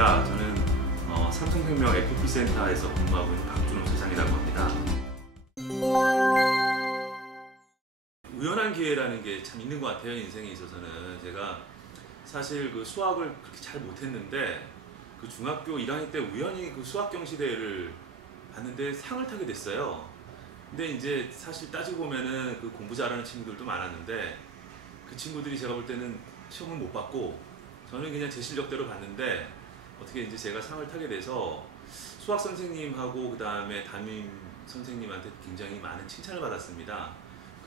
반갑습니다. 저는 삼성생명 FP센터에서 근무하고 있는 박준호 차장이라고 합니다. 우연한 기회라는 게 참 있는 것 같아요. 인생에 있어서는. 제가 사실 그 수학을 그렇게 잘 못했는데 그 중학교 1학년 때 우연히 그 수학 경시대회를 봤는데 상을 타게 됐어요. 근데 이제 사실 따지고 보면은 그 공부 잘하는 친구들도 많았는데 그 친구들이 제가 볼 때는 시험을 못 받고 저는 그냥 제 실력대로 봤는데 어떻게 이제 제가 상을 타게 돼서 수학 선생님하고 그 다음에 담임 선생님한테 굉장히 많은 칭찬을 받았습니다.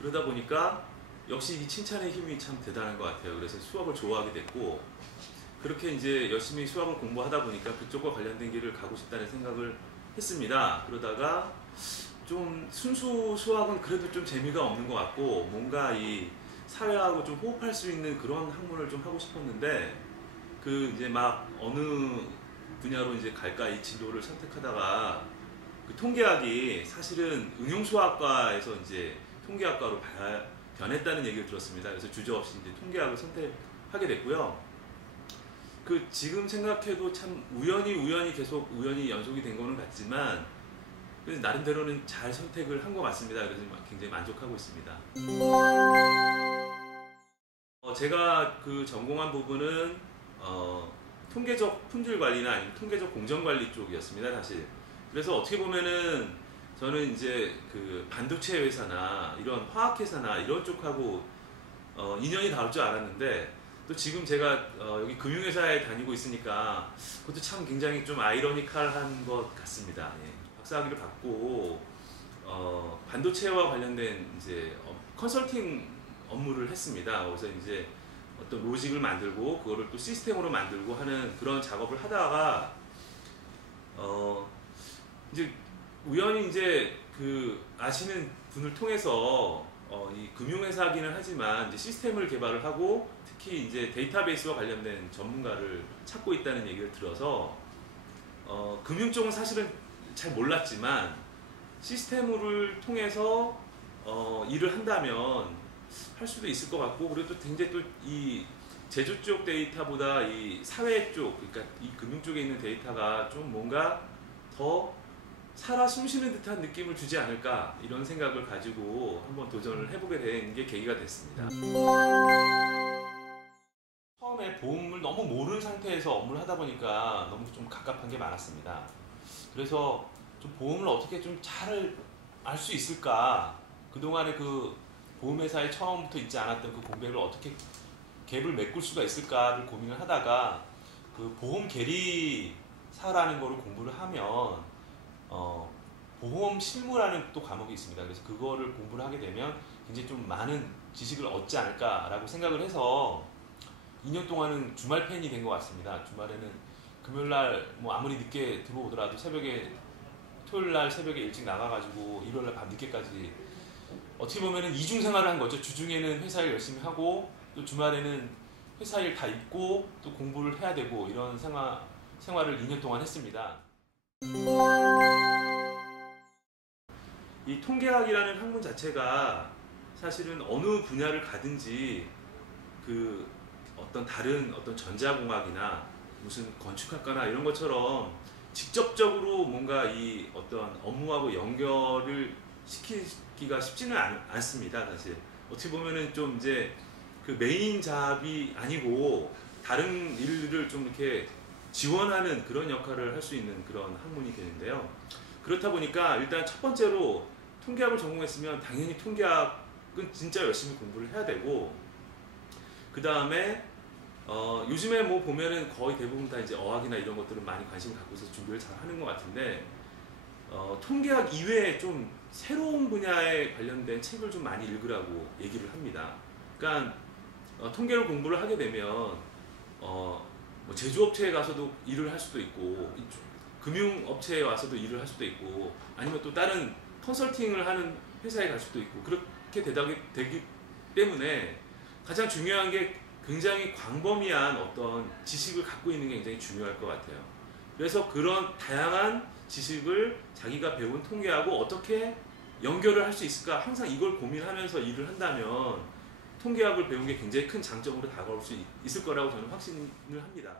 그러다 보니까 역시 이 칭찬의 힘이 참 대단한 것 같아요. 그래서 수학을 좋아하게 됐고 그렇게 이제 열심히 수학을 공부하다 보니까 그쪽과 관련된 길을 가고 싶다는 생각을 했습니다. 그러다가 좀 순수 수학은 그래도 좀 재미가 없는 것 같고 뭔가 이 사회하고 좀 호흡할 수 있는 그런 학문을 좀 하고 싶었는데 그 이제 막 어느 분야로 이제 갈까 이 진로를 선택하다가 그 통계학이 사실은 응용수학과에서 이제 통계학과로 변했다는 얘기를 들었습니다. 그래서 주저없이 이제 통계학을 선택하게 됐고요. 그 지금 생각해도 참 우연히 계속 우연히 연속이 된 거는 같지만 그래서 나름대로는 잘 선택을 한 것 같습니다. 그래서 굉장히 만족하고 있습니다. 제가 그 전공한 부분은 통계적 품질 관리나 아니면 통계적 공정 관리 쪽이었습니다, 사실. 그래서 어떻게 보면은 저는 이제 그 반도체 회사나 이런 화학 회사나 이런 쪽하고 인연이 닿을 줄 알았는데 또 지금 제가 여기 금융회사에 다니고 있으니까 그것도 참 굉장히 좀 아이러니컬한 것 같습니다. 예. 박사학위를 받고 반도체와 관련된 이제 컨설팅 업무를 했습니다. 그래서 이제 어떤 로직을 만들고 그거를 또 시스템으로 만들고 하는 그런 작업을 하다가 이제 우연히 이제 그 아시는 분을 통해서 이 금융회사기는 하지만 이제 시스템을 개발을 하고 특히 이제 데이터베이스와 관련된 전문가를 찾고 있다는 얘기를 들어서 금융 쪽은 사실은 잘 몰랐지만 시스템을 통해서 일을 한다면 할 수도 있을 것 같고 그리고 또 굉장히 또 이 제조 쪽 데이터보다 이 사회 쪽 그러니까 이 금융 쪽에 있는 데이터가 좀 뭔가 더 살아 숨쉬는 듯한 느낌을 주지 않을까 이런 생각을 가지고 한번 도전을 해보게 된 게 계기가 됐습니다. 처음에 보험을 너무 모르는 상태에서 업무를 하다 보니까 너무 좀 갑갑한 게 많았습니다. 그래서 좀 보험을 어떻게 좀 잘 알 수 있을까 그동안에 그 보험회사에 처음부터 있지 않았던 그 공백을 어떻게 갭을 메꿀 수가 있을까를 고민을 하다가 그 보험 계리사라는 거를 공부를 하면 보험 실무라는 또 과목이 있습니다. 그래서 그거를 공부를 하게 되면 굉장히 좀 많은 지식을 얻지 않을까라고 생각을 해서 2년 동안은 주말 팬이 된 것 같습니다. 주말에는 금요일날 뭐 아무리 늦게 들어오더라도 토요일날 새벽에 일찍 나가가지고 일요일날 밤 늦게까지 어떻게 보면은 이중 생활을 한 거죠. 주중에는 회사 일 열심히 하고 또 주말에는 회사 일 다 잊고 또 공부를 해야 되고 이런 생활을 2년 동안 했습니다. 이 통계학이라는 학문 자체가 사실은 어느 분야를 가든지 그 어떤 다른 어떤 전자공학이나 무슨 건축학과나 이런 것처럼 직접적으로 뭔가 이 어떤 업무하고 연결을 시키기가 쉽지는 않습니다. 사실 어떻게 보면은 좀 이제 그 메인 잡이 아니고 다른 일을 좀 이렇게 지원하는 그런 역할을 할 수 있는 그런 학문이 되는데요. 그렇다 보니까 일단 첫 번째로 통계학을 전공했으면 당연히 통계학은 진짜 열심히 공부를 해야 되고 그 다음에 요즘에 뭐 보면은 거의 대부분 다 이제 어학이나 이런 것들은 많이 관심을 갖고서 준비를 잘 하는 것 같은데 통계학 이외에 좀 새로운 분야에 관련된 책을 좀 많이 읽으라고 얘기를 합니다. 그러니까 통계를 공부를 하게 되면 뭐 제조업체에 가서도 일을 할 수도 있고 금융업체에 와서도 일을 할 수도 있고 아니면 또 다른 컨설팅을 하는 회사에 갈 수도 있고 그렇게 되기 때문에 가장 중요한 게 굉장히 광범위한 어떤 지식을 갖고 있는 게 굉장히 중요할 것 같아요. 그래서 그런 다양한 지식을 자기가 배운 통계하고 어떻게 연결을 할 수 있을까 항상 이걸 고민하면서 일을 한다면 통계학을 배운 게 굉장히 큰 장점으로 다가올 수 있을 거라고 저는 확신을 합니다.